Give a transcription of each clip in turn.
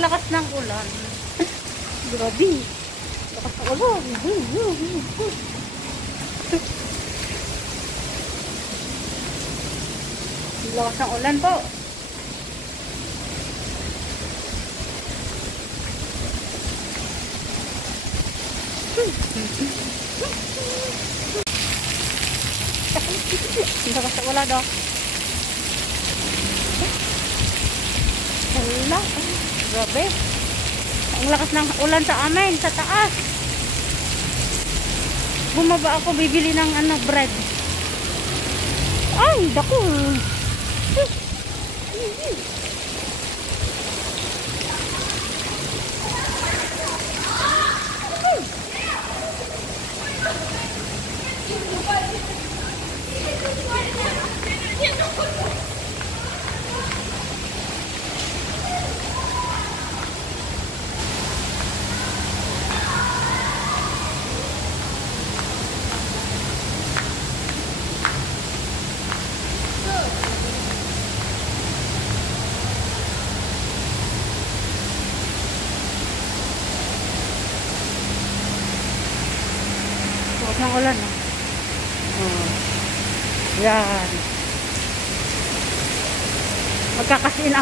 lakas ng ulan. Grabe. Lakas ng ulan. Lakas ng ulan po. Lakas ng ulan daw. Wala. Grabe. Ang lakas ng ulan sa amin, sa taas. Bumaba ako bibili ng bread. Ay, dako. Ng ulan, no? Oh. Yan. Magkakasin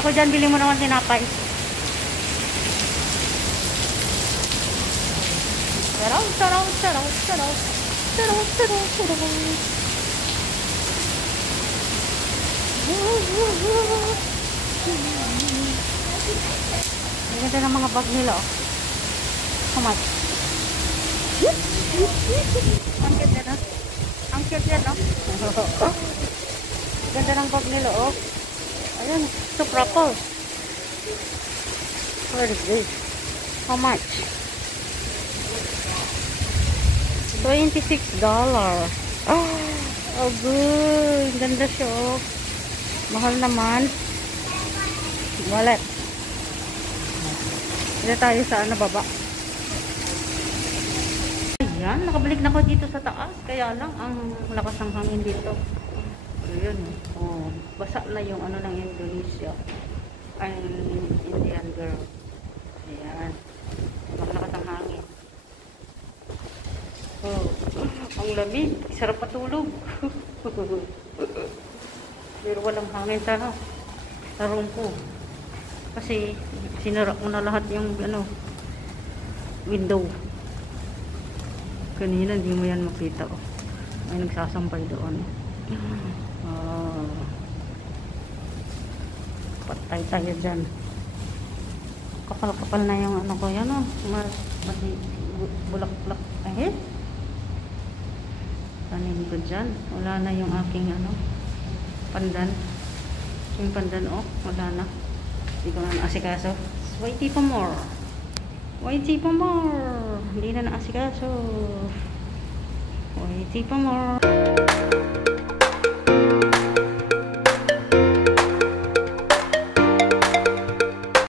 ako dyan. Bili mo naman tinapay. Saraw. Ang ganda ng mga bag nila, oh. How much? Ang cute yan, ang cute yan, no? Ganda ng bag nila, oh. Ayun, so proper. Where is this? How much? $26. Oh, good. Ganda siya, oh. Mahal naman. Wallet. Dito tayo sa baba. Ayan, nakabalik na ako dito sa taas. Kaya lang, ang lakas ng hangin dito. Ayan, oh. Basa na yung ng Indonesia. Ay, Indian girl. Ayan. Malakas ang hangin. Oh, ang lamig. Sarap patulog. Pero walang hangin sa room ko. Kasi, sinara ko na lahat yung window. Kanina hindi mo yan makita, oh. May nagsasampay doon. Oh. Patay tayo dyan. Kapal-kapal na yung ko yan, oh. Bulak-bulak. Eh? Kanin ko dyan. Wala na yung aking pandan. Yung pandan, oh. Wala na. Hindi ko na naasikaso. Waiting for more. Waiting for more. Hindi na naasikaso. Waiting for more.